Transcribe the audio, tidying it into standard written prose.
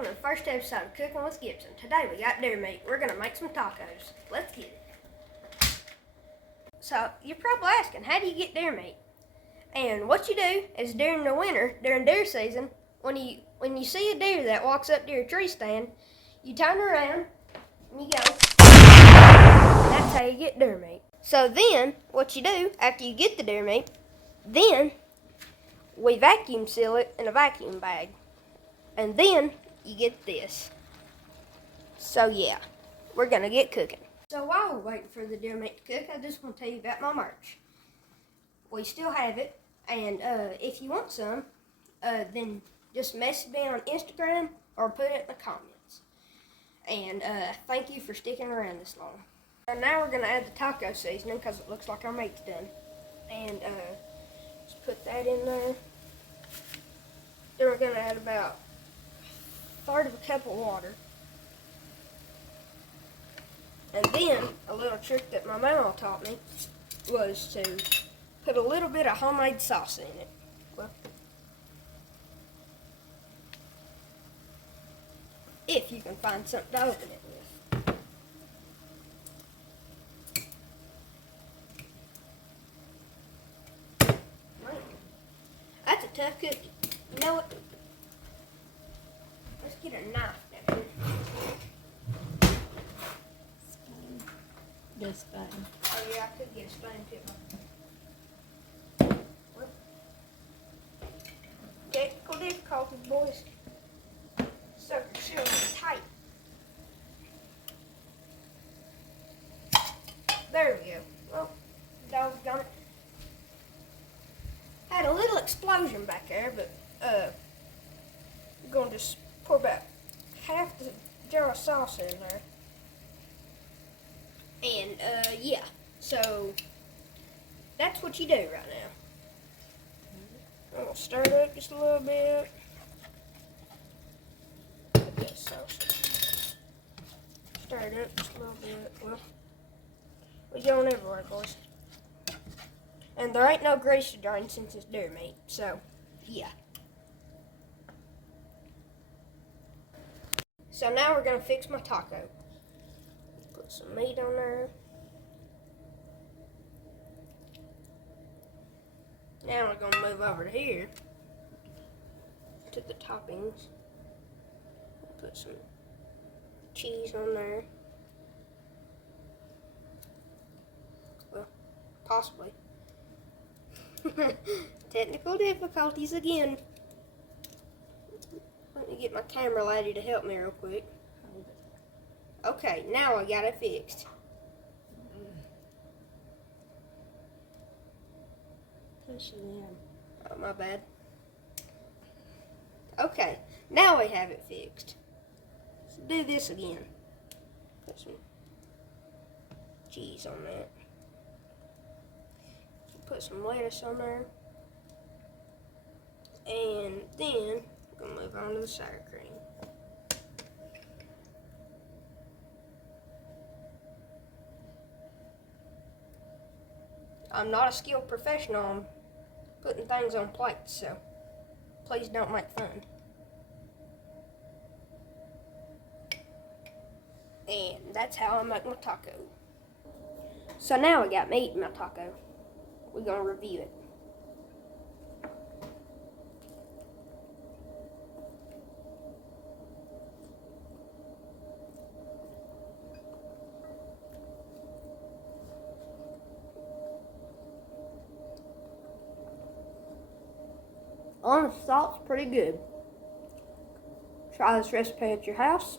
welcome to the first episode of Cooking with Gibson. Today we got deer meat. We're going to make some tacos. Let's get it. So, you're probably asking, how do you get deer meat? And what you do is during the winter, during deer season, when you see a deer that walks up to your tree stand, you turn around and you go. That's how you get deer meat. So then, what you do after you get the deer meat, then we vacuum seal it in a vacuum bag. And then you get this. So yeah, we're gonna get cooking. So while we're waiting for the deer meat to cook, I just want to tell you about my merch. We still have it, and if you want some, then just message me on Instagram or put it in the comments. And thank you for sticking around this long. And now we're gonna add the taco seasoning because it looks like our meat's done. And just put that in there. Then we're gonna add about a third of a cup of water. And then, a little trick that my mama taught me was to put a little bit of homemade sauce in it. Well, if you can find something to open it with. Man, that's a tough cookie. You know what? Let's get a knife down here. This fine. Oh yeah, I could get a spoon too. Well, technical difficulties, boys. Sucker sealed tight. There we go. Well, doggone it. Had a little explosion back there, but I'm gonna just pour about half the jar of sauce in there. And, yeah, so that's what you do right now. I'm going to stir it up just a little bit. Put that sauce. Stir it up just a little bit. Well, we're going everywhere, boys. And there ain't no grease to drain since it's deer meat, so, yeah. So now we're going to fix my taco. Put some meat on there. Now we're going to move over to here to the toppings. Put some cheese on there. Well, possibly. Technical difficulties again. Let me get my camera lady to help me real quick. Okay, now I got it fixed. Push it in. Oh, my bad. Okay, now we have it fixed. Let's do this again. Put some cheese on that. Put some lettuce on there. And then, we're going to move on to the sour cream. I'm not a skilled professional on putting things on plates, so please don't make fun. And that's how I make my taco. So now we got meat in my taco. We're going to review it. The salt's pretty good. Try this recipe at your house.